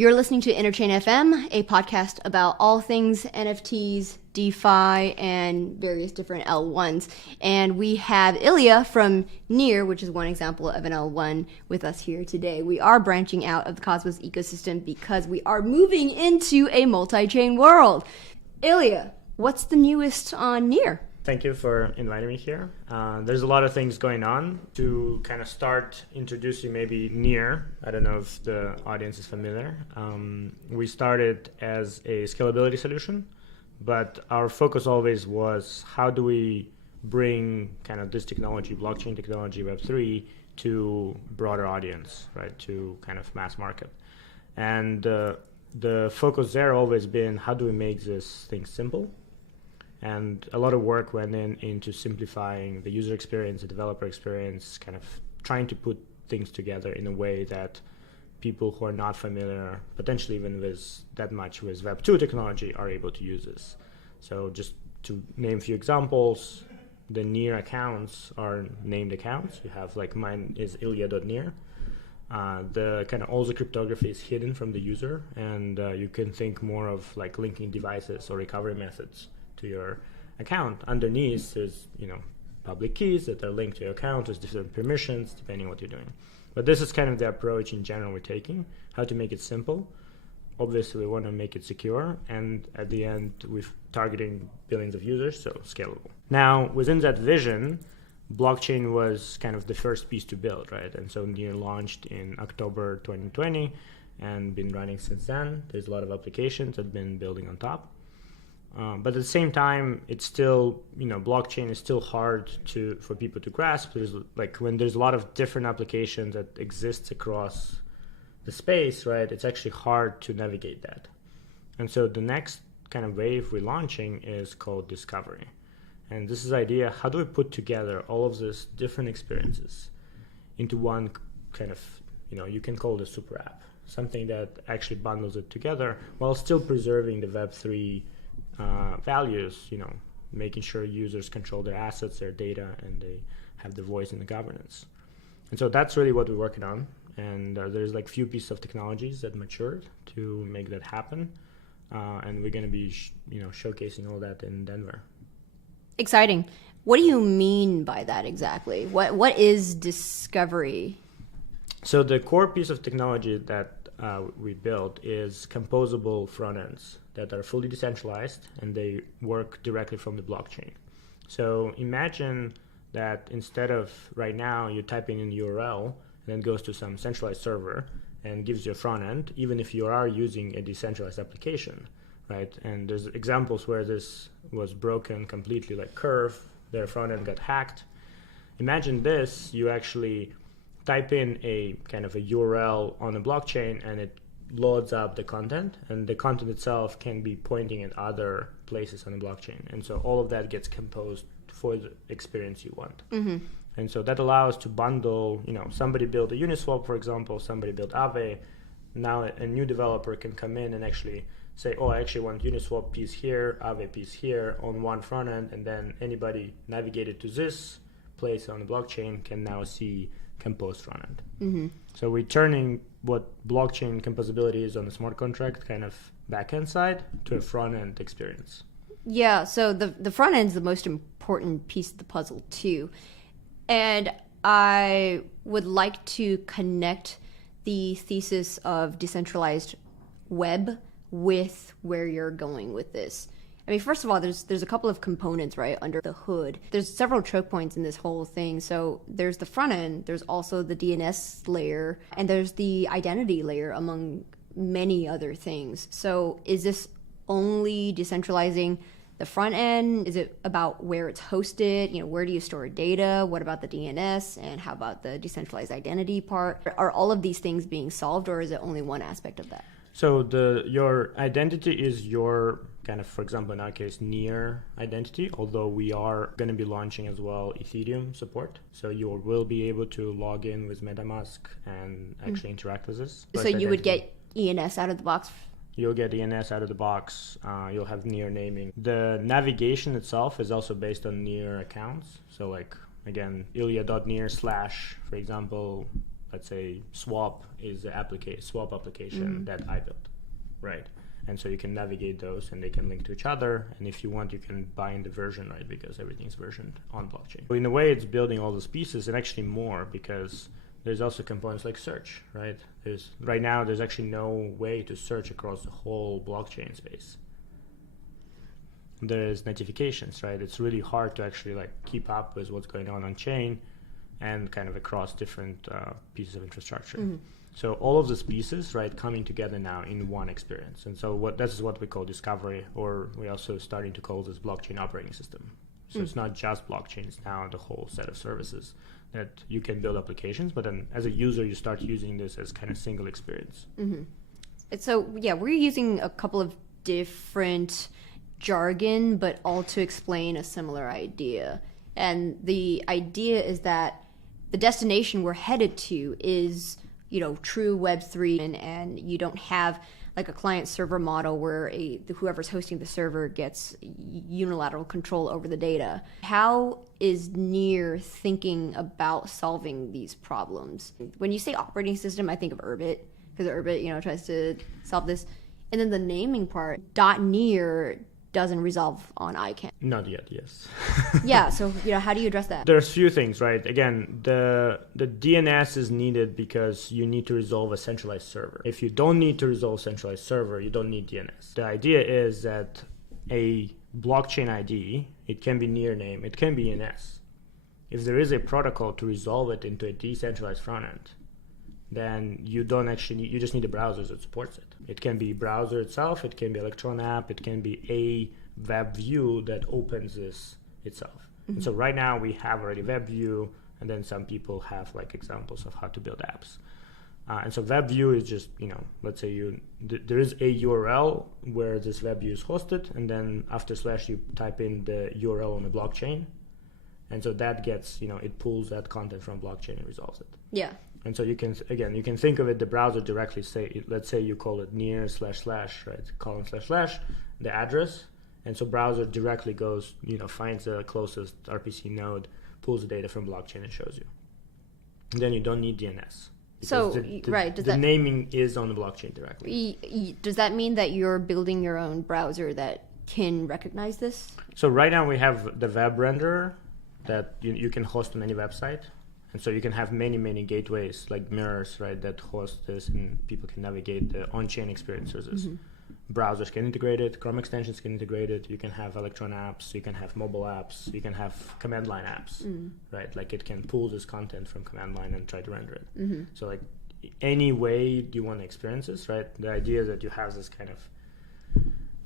You're listening to Interchain FM, a podcast about all things NFTs, DeFi, and various different L1s. And we have Illia from Near, which is one example of an L1, with us here today. We are branching out of the Cosmos ecosystem because we are moving into a multi-chain world. Illia, what's the newest on Near? Thank you for inviting me here. There's a lot of things going on. To kind of start introducing maybe Near, I don't know if the audience is familiar. We started as a scalability solution, but our focus always was how do we bring kind of this technology, blockchain technology, Web3, to broader audience, right, to kind of mass market. And the focus there always been how do we make this thing simple? And a lot of work went into simplifying the user experience, the developer experience, kind of trying to put things together in a way that people who are not familiar, potentially even with that much with Web2 technology, are able to use this. So just to name a few examples, the Near accounts are named accounts. You have like mine is illia.near. The kind of all the cryptography is hidden from the user, and you can think more of like linking devices or recovery methods to your account. Underneath is, public keys that are linked to your account with different permissions depending on what you're doing. But this is kind of the approach in general we're taking, how to make it simple. Obviously, we want to make it secure, and at the end, we're targeting billions of users, so scalable. Now, within that vision, blockchain was kind of the first piece to build, right? And so Near launched in October 2020 and been running since then. There's a lot of applications that have been building on top. But at the same time, it's still, blockchain is still hard for people to grasp. There's when there's a lot of different applications that exists across the space, right? It's actually hard to navigate that. And so the next kind of wave we're launching is called discovery. And this is the idea, how do we put together all of these different experiences into one kind of, you can call it a super app, something that actually bundles it together while still preserving the Web3 values, making sure users control their assets, their data, and they have the voice in the governance. And so that's really what we're working on. And there's like few pieces of technologies that matured to make that happen. And we're going to be, showcasing all that in Denver. Exciting. What do you mean by that exactly? What is discovery? So the core piece of technology that we built is composable front ends that are fully decentralized, and they work directly from the blockchain. So imagine that instead of right now you typing in URL and then goes to some centralized server and gives you a front end, even if you are using a decentralized application, right? And there's examples where this was broken completely, like Curve, their front end got hacked. Imagine this, you actually type in a kind of a URL on a blockchain and it loads up the content, and the content itself can be pointing at other places on the blockchain. And so all of that gets composed for the experience you want. Mm-hmm. And so that allows to bundle, somebody built a Uniswap, for example, somebody built Aave. Now a new developer can come in and actually say, I actually want Uniswap piece here, Aave piece here on one front end, and then anybody navigated to this place on the blockchain can now see composed front end. Mm-hmm. So we're turning what blockchain composability is on the smart contract kind of back-end side to a front-end experience. Yeah, so the front end is the most important piece of the puzzle too. And I would like to connect the thesis of decentralized web with where you're going with this. I mean, first of all, there's a couple of components, right, under the hood. There's several choke points in this whole thing. So there's the front end, there's also the DNS layer, and there's the identity layer, among many other things. So is this only decentralizing the front end? Is it about where it's hosted? Where do you store data? What about the DNS? And how about the decentralized identity part? Are all of these things being solved, or is it only one aspect of that? So your identity is your kind of, for example, in our case, Near identity, although we are going to be launching as well Ethereum support. So you will be able to log in with MetaMask and actually interact with this. So you would get ENS out of the box? You'll get ENS out of the box. You'll have Near naming. The navigation itself is also based on Near accounts. So again, illia.near / for example, let's say swap is the swap application that I built, right? And so you can navigate those and they can link to each other. And if you want, you can bind the version, right? Because everything's versioned on blockchain. So in a way, it's building all those pieces and actually more, because there's also components like search, right? Right now, there's actually no way to search across the whole blockchain space. There's notifications, right? It's really hard to actually like keep up with what's going on chain and kind of across different pieces of infrastructure. So all of these pieces, right, coming together now in one experience. And so this is what we call discovery, or we're also starting to call this blockchain operating system. So it's not just blockchain, it's now the whole set of services that you can build applications, but then as a user, you start using this as kind of single experience. So yeah, we're using a couple of different jargon, but all to explain a similar idea. And the idea is that the destination we're headed to is, true Web3, and you don't have like a client server model where whoever's hosting the server gets unilateral control over the data. How is Near thinking about solving these problems? When you say operating system, I think of Urbit, because Urbit, tries to solve this. And then the naming part, .near doesn't resolve on ICANN. Not yet, yes. Yeah, so how do you address that? There's a few things, right? Again, the DNS is needed because you need to resolve a centralized server. If you don't need to resolve centralized server, you don't need DNS. The idea is that a blockchain ID, it can be near name, it can be ENS. If there is a protocol to resolve it into a decentralized front end, then you don't actually you just need a browser that supports it. It can be browser itself, it can be Electron app, it can be a web view that opens this itself. And so right now we have already web view, and then some people have like examples of how to build apps. And so web view is just, let's say there is a URL where this web view is hosted, and then after / you type in the URL on the blockchain. And so that gets, it pulls that content from blockchain and resolves it. Yeah. And so you can think of it, the browser directly let's say you call it near / right, colon / the address. And so browser directly goes, finds the closest RPC node, pulls the data from blockchain and shows you. And then you don't need DNS. So, the naming is on the blockchain directly. Does that mean that you're building your own browser that can recognize this? So right now we have the web renderer that you can host on any website. And so you can have many, many gateways like mirrors, right, that host this, and people can navigate the on-chain experiences. Browsers can integrate it, Chrome extensions can integrate it, you can have Electron apps, you can have mobile apps, you can have command line apps, right? Like it can pull this content from command line and try to render it. So like any way you want to experience this, right? The idea that you have this kind of,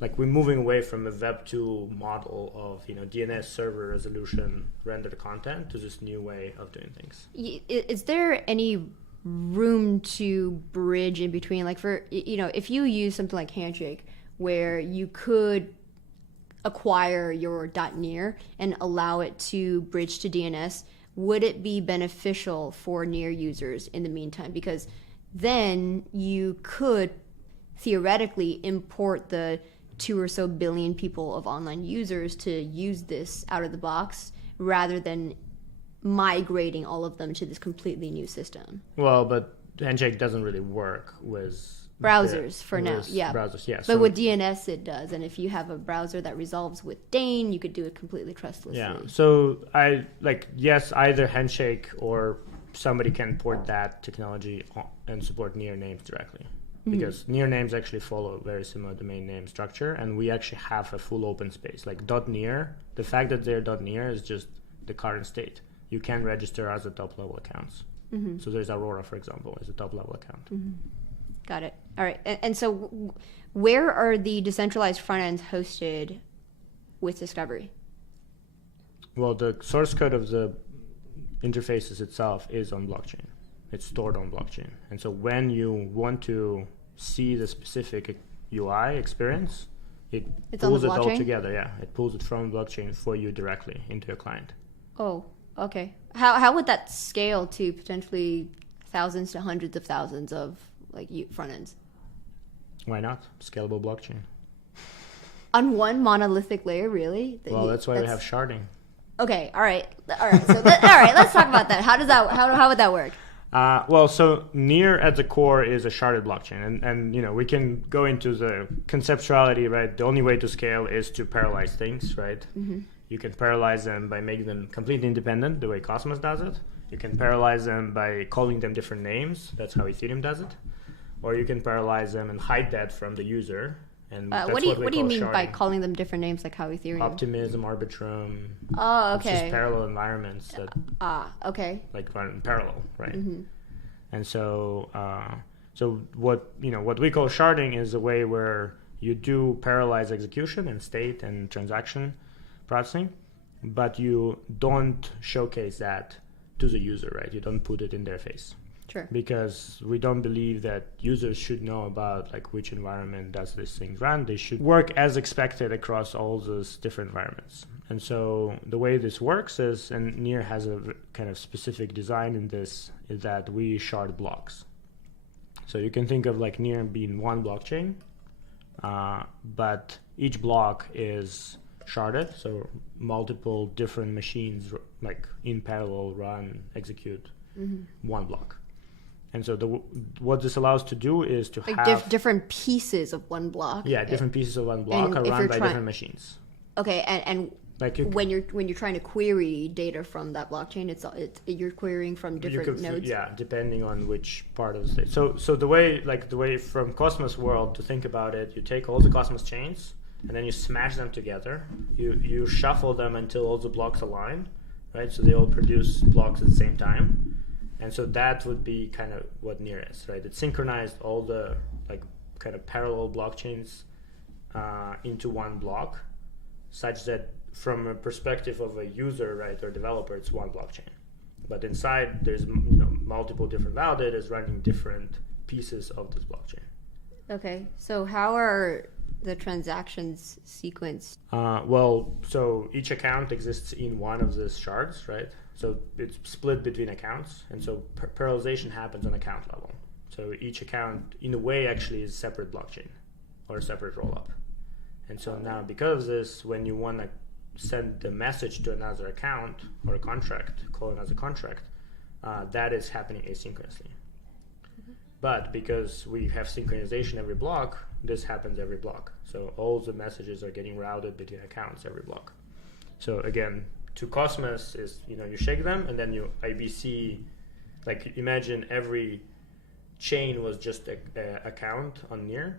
like we're moving away from a Web 2 model of, DNS server resolution, render the content, to this new way of doing things. Is there any room to bridge in between, like for, if you use something like Handshake, where you could acquire your .near and allow it to bridge to DNS, would it be beneficial for Near users in the meantime? Because then you could theoretically import the 2 or so billion people of online users to use this out of the box, rather than migrating all of them to this completely new system. Well, but Handshake doesn't really work with browsers for now. Yeah. Browsers, yeah. But with DNS it does, and if you have a browser that resolves with Dane, you could do it completely trustlessly. Yeah. So yes, either Handshake or somebody can port that technology and support near names directly. Because near names actually follow very similar domain name structure, and we actually have a full open space. Like .near, the fact that they're .near is just the current state. You can register as a top-level accounts. So there's Aurora, for example, as a top-level account. Got it. All right. And so where are the decentralized front ends hosted with Discovery? Well, the source code of the interfaces itself is on blockchain. It's stored on blockchain. And so when you want to see the specific UI experience, it pulls it all together. Yeah, it pulls it from blockchain for you directly into your client. Oh, okay. How would that scale to potentially thousands to hundreds of thousands of front ends? Why not? Scalable blockchain. On one monolithic layer, really? That's why we have sharding. Okay, all right. So all right, let's talk about that. How would that work? Well, so near at the core is a sharded blockchain, and we can go into the conceptuality, right? The only way to scale is to parallelize things, right? Mm-hmm. You can parallelize them by making them completely independent, the way Cosmos does it. You can parallelize them by calling them different names. That's how Ethereum does it. Or you can parallelize them and hide that from the user. And what do you mean by calling them different names, like how Ethereum? Optimism, Arbitrum. Oh, okay. It's just parallel environments that okay. like run in parallel, right? Mm-hmm. And so what we call sharding is a way where you do parallelize execution and state and transaction processing, but you don't showcase that to the user, right? You don't put it in their face. Sure. Because we don't believe that users should know about like which environment does this thing run. They should work as expected across all those different environments. And so the way this works is, and Near has a kind of specific design in this, is that we shard blocks. So you can think of like Near being one blockchain, but each block is sharded. So multiple different machines like in parallel run, execute one block. And so what this allows to do is to like have different pieces of one block. Yeah, different pieces of one block are run by different machines. Okay, and like when you're trying to query data from that blockchain, it's you're querying from different nodes. Yeah, depending on which part of the state. So the way from Cosmos world to think about it, you take all the Cosmos chains and then you smash them together. You shuffle them until all the blocks align, right? So they all produce blocks at the same time. And so that would be kind of what Near is, right? It synchronized all the like kind of parallel blockchains into one block, such that from a perspective of a user, right, or developer, it's one blockchain. But inside, there's multiple different validators running different pieces of this blockchain. Okay, so how are the transactions sequenced? Well, so each account exists in one of these shards, right? So it's split between accounts, and so parallelization happens on account level. So each account, in a way, actually is a separate blockchain or a separate rollup. And so now, because of this, when you want to send the message to another account or a contract, call another contract, that is happening asynchronously. But because we have synchronization every block, this happens every block. So all the messages are getting routed between accounts every block. So again, to Cosmos is, you shake them and then you IBC, like imagine every chain was just a account on Near.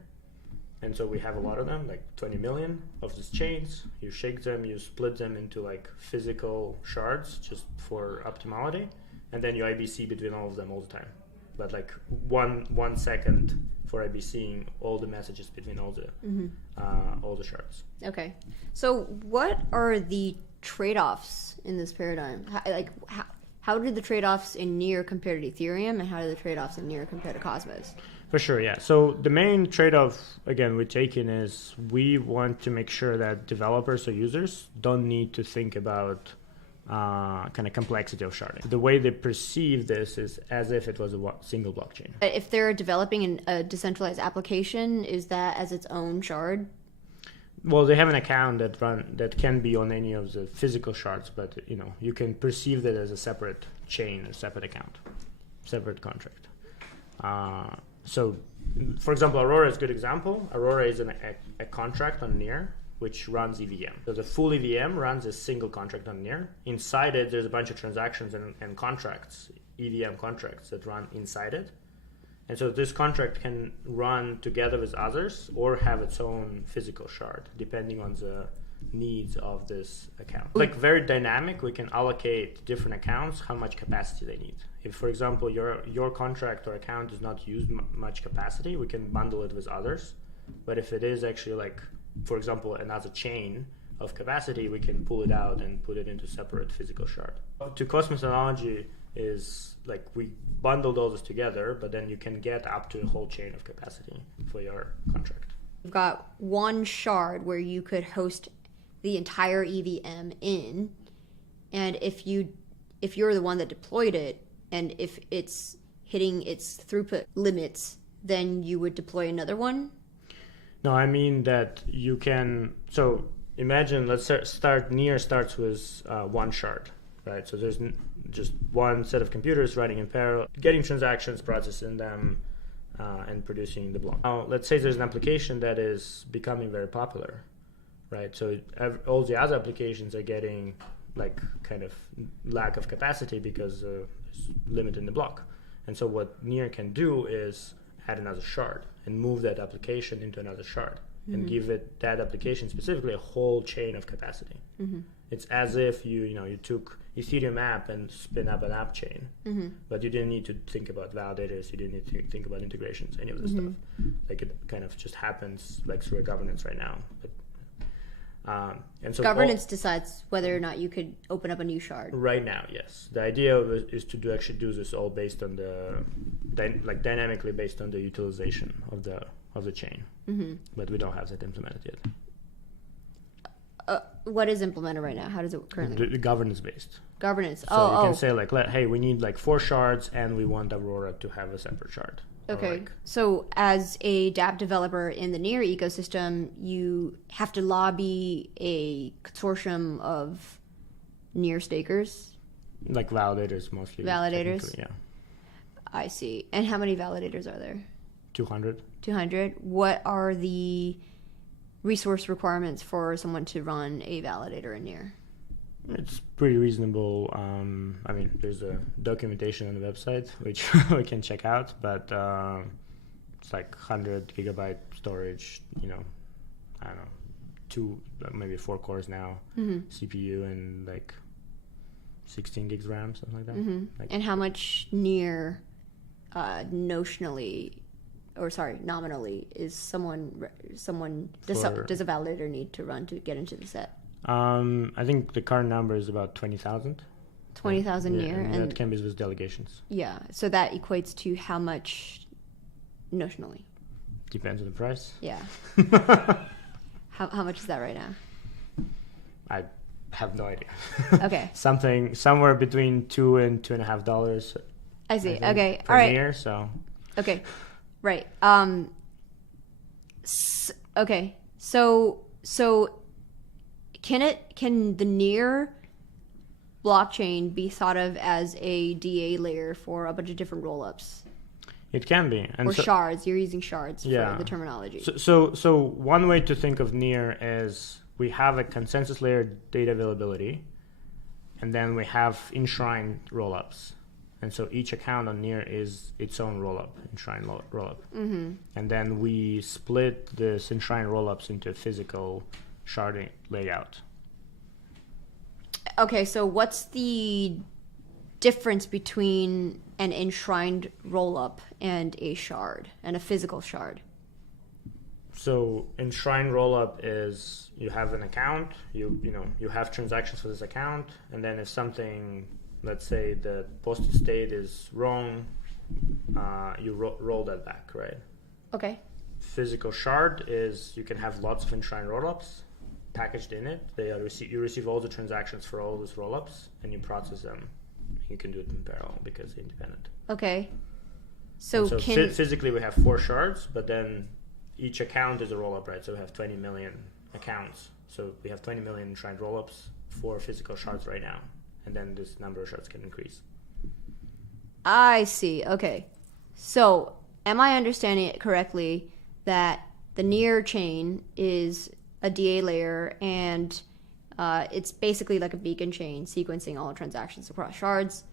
And so we have a lot of them, like 20 million of these chains. You shake them, you split them into like physical shards just for optimality. And then you IBC between all of them all the time. But like one second for IBCing all the messages between all the shards. Okay. So what are the trade-offs in this paradigm? How do the trade-offs in Near compare to Ethereum, and how do the trade-offs in Near compare to Cosmos? For sure, yeah. So the main trade-off, again, we're taking is we want to make sure that developers or users don't need to think about kind of complexity of sharding. The way they perceive this is as if it was a single blockchain. If they're developing a decentralized application, is that as its own shard? Well, they have an account that can be on any of the physical shards, but you can perceive that as a separate chain, a separate account, separate contract. So, for example, Aurora is a good example. Aurora is a contract on Near, which runs EVM. So the full EVM runs a single contract on Near. Inside it, there's a bunch of transactions and contracts, EVM contracts that run inside it. And so this contract can run together with others or have its own physical shard, depending on the needs of this account. Like very dynamic, we can allocate different accounts how much capacity they need. If, for example, your contract or account does not use much capacity, we can bundle it with others. But if it is actually like, for example, another chain of capacity, we can pull it out and put it into separate physical shard. To Cosmos analogy is like we bundled all this together, but then you can get up to a whole chain of capacity for your contract. You've got one shard where you could host the entire EVM in, and if you're the one that deployed it, and if it's hitting its throughput limits, then you would deploy another one? No, I mean that you can. So imagine, let's start. Near starts with one shard, right? So there's just one set of computers running in parallel, getting transactions, processing them, and producing the block. Now, let's say there's an application that is becoming very popular, right? So all the other applications are getting like kind of lack of capacity because there's limit in the block. And so what Near can do is add another shard and move that application into another shard and give it that application specifically a whole chain of capacity. It's as if you took Ethereum app and spin up an app chain, but you didn't need to think about validators, you didn't need to think about integrations, any of this stuff. Like it kind of just happens like through a governance right now. And so governance decides whether or not you could open up a new shard. Right now, yes. The idea is to actually do this all based on dynamically based on the utilization of the chain. But we don't have that implemented yet. What is implemented right now? How does it currently? The governance based. Governance. So you can say like, hey, we need like 4 shards, and we want Aurora to have a separate shard. Okay. So as a dApp developer in the Near ecosystem, you have to lobby a consortium of Near stakers. Like validators mostly. Validators. Yeah. I see. And how many validators are there? 200. 200. What are the resource requirements for someone to run a validator in Near? It's pretty reasonable. I mean, there's a documentation on the website which we can check out, but it's like 100 gigabyte storage. I don't know, maybe 4 cores now, CPU, and like 16 gigs RAM, something like that. And how much Near nominally is someone does a validator need to run to get into the set? I think the current number is about 20,000. 20,000 Near, and that can be with delegations. Yeah, so that equates to how much notionally? Depends on the price. Yeah. How much is that right now? I have no idea. Okay. Somewhere between $2 and $2.50. I see. Think, okay. Per all right. Near, so. Okay. Right. Okay. So can the Near blockchain be thought of as a DA layer for a bunch of different rollups? It can be. Or shards. You're using shards for the terminology. So one way to think of Near is we have a consensus layer data availability, and then we have enshrined rollups. And so each account on Near is its own rollup, enshrined rollup. And then we split the enshrined rollups into a physical sharding layout. Okay, so what's the difference between an enshrined rollup and a shard, and a physical shard? So enshrined rollup is you have an account, you have transactions for this account, and then if something, let's say the posted state is wrong, you roll that back, right? Okay. Physical shard is you can have lots of enshrined rollups packaged in it. You receive all the transactions for all those rollups, and you process them. You can do it in parallel because they're independent. Okay. So physically we have 4 shards, but then each account is a rollup, right? So we have 20 million accounts. So we have 20 million enshrined rollups for physical shards right now. And then this number of shards can increase. I see. Okay. So am I understanding it correctly that the Near chain is a DA layer, and it's basically like a beacon chain sequencing all transactions across shards,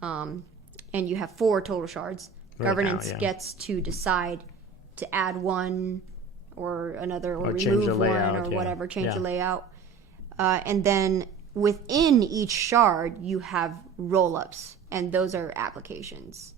and you have 4 total shards. Right. Governance gets to decide to add one or another, or remove one, or whatever, change the layout. And then within each shard, you have rollups, and those are applications.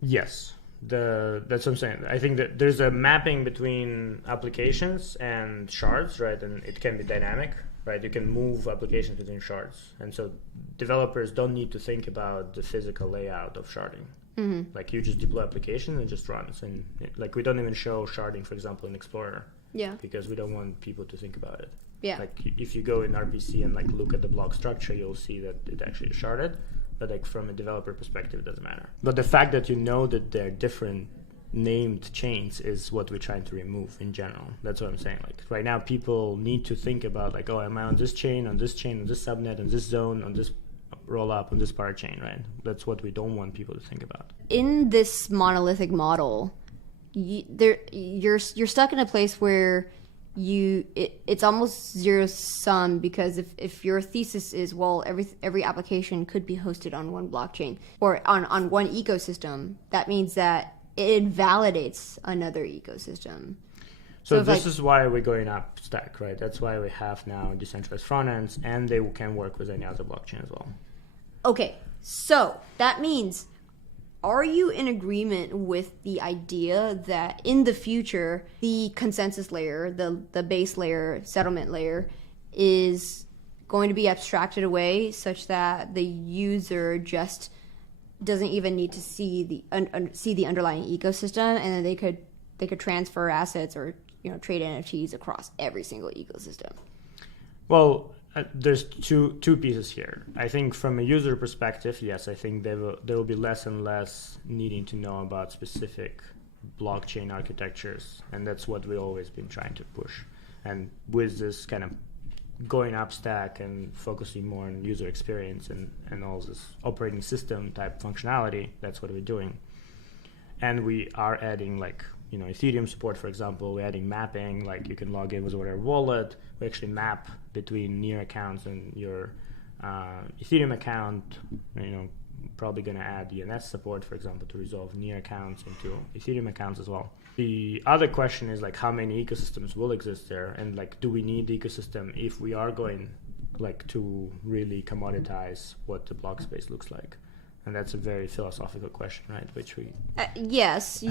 Yes. That's what I'm saying. I think that there's a mapping between applications and shards, right? And it can be dynamic, right? You can move applications between shards. And so developers don't need to think about the physical layout of sharding. Like you just deploy application and it just runs. And like we don't even show sharding, for example, in Explorer. Yeah. Because we don't want people to think about it. Yeah. Like if you go in RPC and like look at the block structure, you'll see that it actually is sharded. But like from a developer perspective, it doesn't matter. But the fact that you know that they're different named chains is what we're trying to remove in general. That's what I'm saying. Like right now, people need to think about like, oh, am I on this chain, on this chain, on this subnet, on this zone, on this roll up, on this parachain, right? That's what we don't want people to think about. In this monolithic model, you're stuck in a place where it's almost zero sum, because if your thesis is, well, every application could be hosted on one blockchain or on one ecosystem, that means that it invalidates another ecosystem. So this is why we're going up stack, right? That's why we have now decentralized front ends, and they can work with any other blockchain as well. Okay, so that means, are you in agreement with the idea that in the future, the consensus layer, the base layer, settlement layer, is going to be abstracted away such that the user just doesn't even need to see the underlying ecosystem, and then they could transfer assets or trade NFTs across every single ecosystem? Well, there's two pieces here. I think from a user perspective, yes, I think there will be less and less needing to know about specific blockchain architectures, and that's what we've always been trying to push. And with this kind of going up stack and focusing more on user experience and all this operating system type functionality, that's what we're doing. And we are adding Ethereum support, for example. We're adding mapping, like you can log in with whatever wallet. We actually map between near accounts and your Ethereum account. Probably going to add DNS support, for example, to resolve near accounts into Ethereum accounts as well. The other question is how many ecosystems will exist there, and do we need the ecosystem if we are going to really commoditize what the block space looks like? And that's a very philosophical question, right? Which we yes,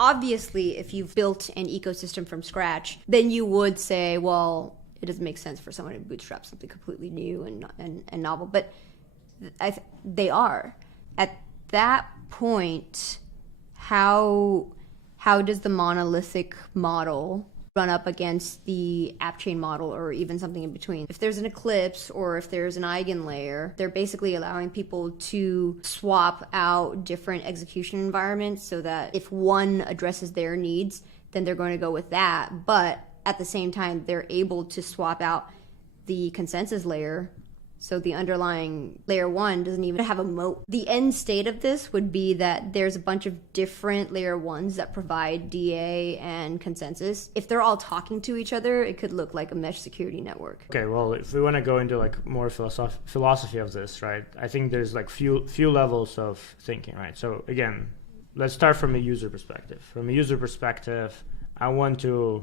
obviously, if you've built an ecosystem from scratch, then you would say, well, it doesn't make sense for someone to bootstrap something completely new and novel. But they are at that point. How does the monolithic model run up against the appchain model, or even something in between? If there's an eclipse or if there's an eigenlayer, they're basically allowing people to swap out different execution environments so that if one addresses their needs, then they're going to go with that. But at the same time, they're able to swap out the consensus layer, so the underlying layer one doesn't even have a moat. The end state of this would be that there's a bunch of different layer ones that provide DA and consensus. If they're all talking to each other, it could look like a mesh security network. Okay, well, if we want to go into more philosophy of this, right? I think there's few levels of thinking, right? So again, let's start from a user perspective. From a user perspective, I want to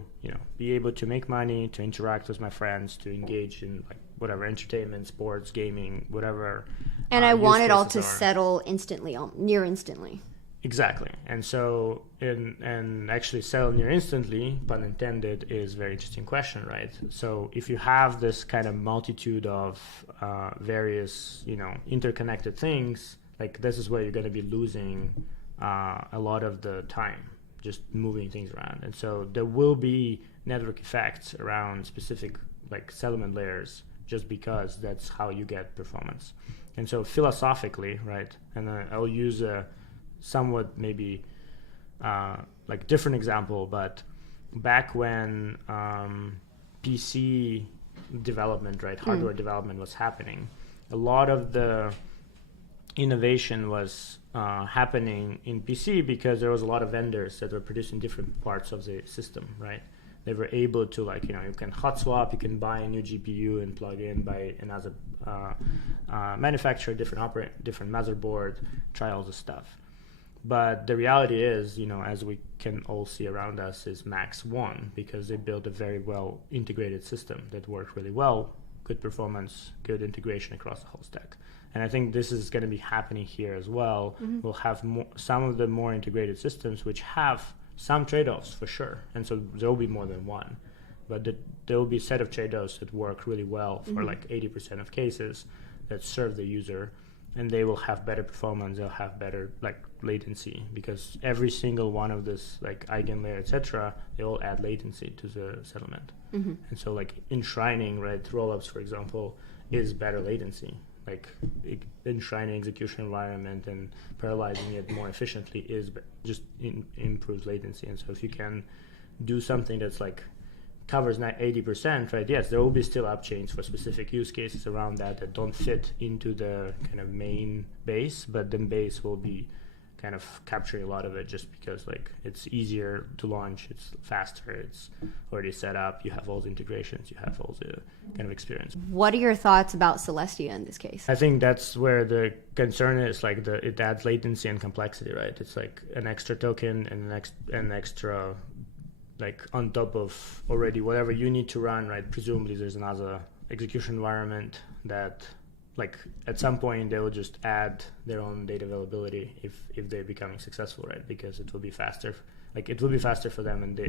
be able to make money, to interact with my friends, to engage in whatever, entertainment, sports, gaming, whatever. And I want it all to settle instantly, near instantly. Exactly. And so, and actually settle near instantly, pun intended, is a very interesting question, right? So if you have this kind of multitude of various, interconnected things, this is where you're going to be losing a lot of the time, just moving things around. And so there will be network effects around specific settlement layers, just because that's how you get performance. And so philosophically, right, and I'll use a somewhat maybe different example, but back when PC development, right, hardware development was happening, a lot of the innovation was happening in PC because there was a lot of vendors that were producing different parts of the system, right? They were able to you can hot swap, you can buy a new GPU and plug in by another manufacturer, different motherboard, try all the stuff. But the reality is, as we can all see around us, is Max won because they built a very well integrated system that worked really well, good performance, good integration across the whole stack. And I think this is going to be happening here as well. Mm-hmm. We'll have some of the more integrated systems which have some trade-offs for sure, and so there will be more than one, but there will be a set of trade-offs that work really well for 80% of cases that serve the user, and they will have better performance, they'll have better latency, because every single one of this eigenlayer, etc., they all add latency to the settlement. And so enshrining, right, rollups, for example, is better latency like enshrining execution environment and parallelizing it more efficiently is just improves latency. And so if you can do something that's like covers 80%, right? Yes, there will be still appchains for specific use cases around that don't fit into the kind of main base, but then base will be kind of capturing a lot of it just because like it's easier to launch, it's faster, it's already set up, you have all the integrations, you have all the kind of experience. What are your thoughts about Celestia in this case? I think that's where the concern is, like it adds latency and complexity, right? It's like an extra token and an extra like on top of already whatever you need to run, right? Presumably there's another execution environment that like at some point they will just add their own data availability if they're becoming successful, right? Because it will be faster. Like it will be faster for them, and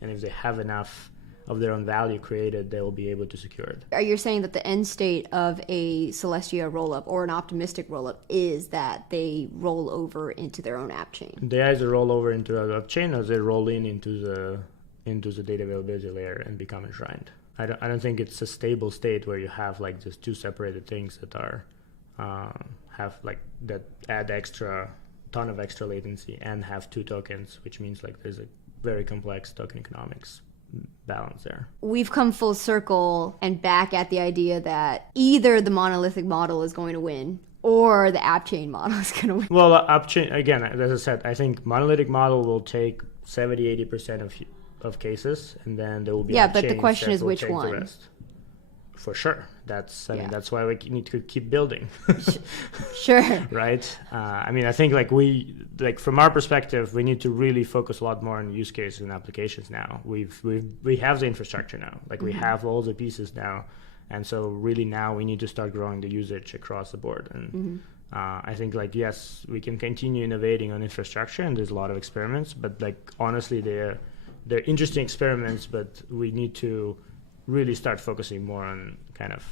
if they have enough of their own value created, they will be able to secure it. Are you saying that the end state of a Celestia rollup or an optimistic rollup is that they roll over into their own app chain? They either roll over into an app chain or they roll into the data availability layer and become enshrined. I don't think it's a stable state where you have like just two separated things that are have like that add ton of extra latency and have two tokens, which means like there's a very complex token economics balance there. We've come full circle and back at the idea that either the monolithic model is going to win or the app chain model is going to win. Well, app chain, again, as I said, I think monolithic model will take 70-80% of cases, and then there will be but the question is which one. For sure. That's why we need to keep building. Sure. Right. I mean, I think like from our perspective, we need to really focus a lot more on use cases and applications now. We have the infrastructure now. Like we have all the pieces now, and so really now we need to start growing the usage across the board. And I think like yes, we can continue innovating on infrastructure, and there's a lot of experiments, but like honestly, they're interesting experiments, but we need to really start focusing more on kind of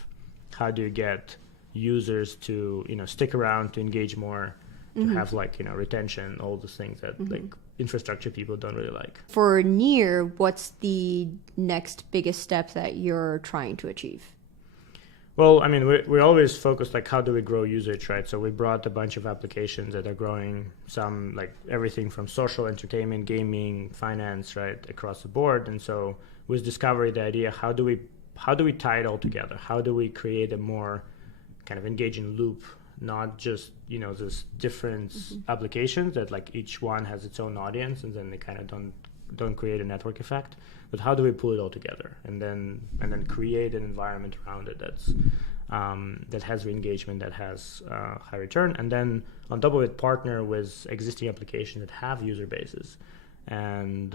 how do you get users to stick around, to engage more, to have like retention, all those things that like infrastructure people don't really like. For Near, what's the next biggest step that you're trying to achieve? Well, I mean, we're always focused like how do we grow usage, right? So we brought a bunch of applications that are growing, some like everything from social, entertainment, gaming, finance, right, across the board. And so with Discovery, the idea, how do we tie it all together? How do we create a more kind of engaging loop, not just this different applications that like each one has its own audience and then they kind of don't create a network effect, but how do we pull it all together and then create an environment around it that's that has re-engagement, that has high return, and then on top of it partner with existing applications that have user bases and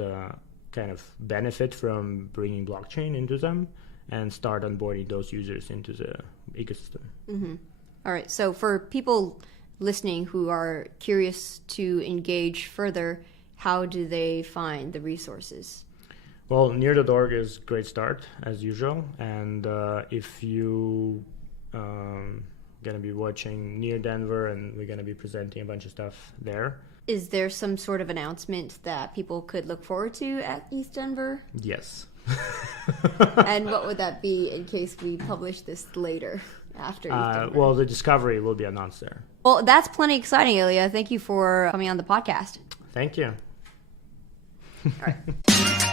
kind of benefit from bringing blockchain into them and start onboarding those users into the ecosystem. All right, so for people listening who are curious to engage further, how do they find the resources? Well, near.org is a great start, as usual. And if you going to be watching Near Denver, and we're going to be presenting a bunch of stuff there. Is there some sort of announcement that people could look forward to at East Denver? Yes. And what would that be in case we publish this later after East Denver? Well, the Discovery will be announced there. Well, that's plenty exciting, Illia. Thank you for coming on the podcast. Thank you. All right.